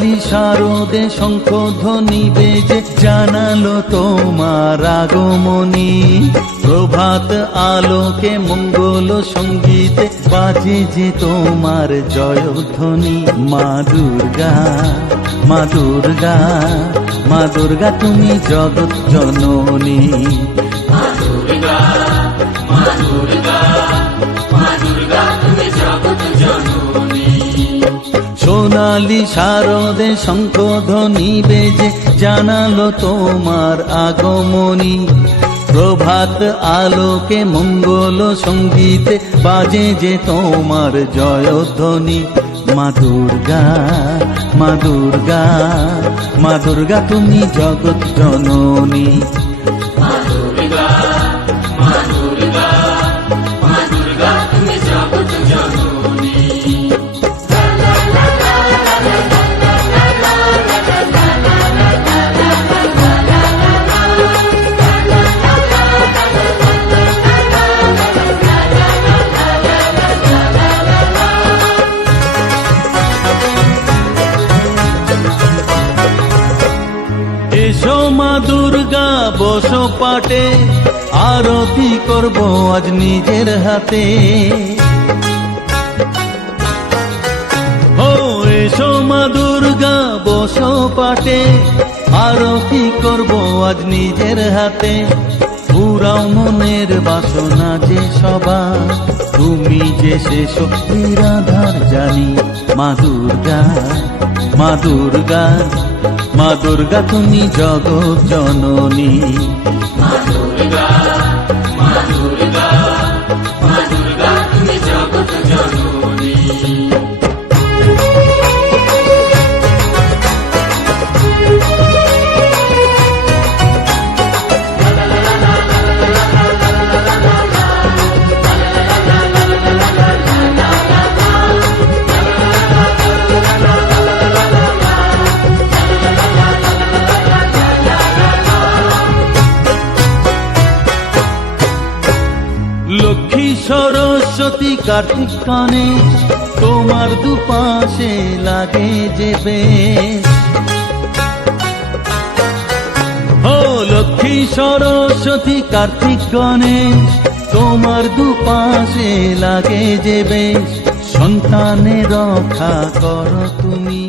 সোনালি শারদে শঙ্খধ্বনি বেজে জানালো তোমার আগমনী। প্রভাত আলোকে মঙ্গল সঙ্গীতে বাজে যে তোমার জয়ধ্বনি। মা দুর্গা, মা দুর্গা, মা দুর্গা তুমি জগৎ জননী। মা দুর্গা, মা দুর্গা, মা দুর্গা তুমি জগৎ জননী। সোনালি শারদে শঙ্খধ্বনি বেজে জানালো তোমার আগমনী। প্রভাত আলোকে মঙ্গল সঙ্গীতে বাজে যে তোমার জয়ধ্বনি। মা দুর্গা, মা দুর্গা, মা দুর্গা তুমি জগৎ জননী। মা দুর্গা, মা দুর্গা, মা দুর্গা তুমি জগৎ জননী। এসো মা দুর্গা বসো পাটে, আরতি করব আজ নিজের হাতে। ও এসো মা দুর্গা বসো পাটে, আরতি করব আজ নিজের হাতে। পুরাও মনের বাসনা যে সবার, তুমি যে সে শক্তির আধার জানি। মা দুর্গা, মা দুর্গা, মা দুর্গা তুমি জগৎ জননী। মা দুর্গা, মা দুর্গা, মা দুর্গা তুমি জগৎ জননী। লক্ষ্মী সরস্বতী কার্তিক গণেশ তোমার দুপাশে লাগে যে বেশ। ও লক্ষ্মী সরস্বতী কার্তিক গণেশ তোমার দুপাশে লাগে যে বেশ। সন্তানের রক্ষা করো তুমি।